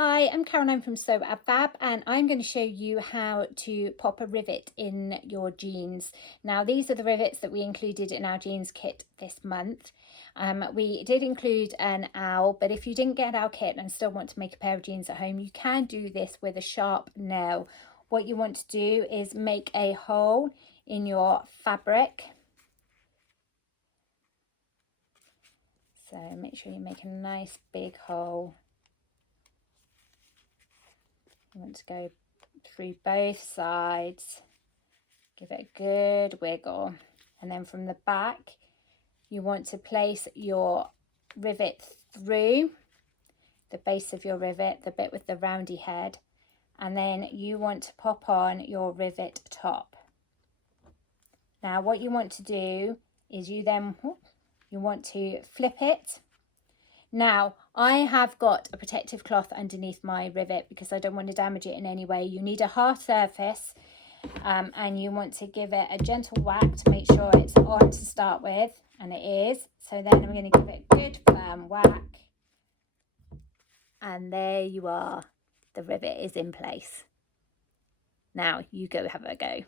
Hi, I'm Caroline from Sew Ab Fab, and I'm going to show you how to pop a rivet in your jeans. Now, these are the rivets that we included in our jeans kit this month. We did include an owl, but if you didn't get our kit and still want to make a pair of jeans at home, you can do this with a sharp nail. What you want to do is make a hole in your fabric. So make sure you make a nice big hole. You want to go through both sides, give it a good wiggle, and then from the back you want to place your rivet through the base of your rivet, the bit with the roundy head, and then you want to pop on your rivet top. Now what you want to do is you want to flip it. Now, I have got a protective cloth underneath my rivet because I don't want to damage it in any way. You need a hard surface and you want to give it a gentle whack to make sure it's on to start with, and it is. So then I'm going to give it a good firm whack, and there you are. The rivet is in place. Now you go have a go.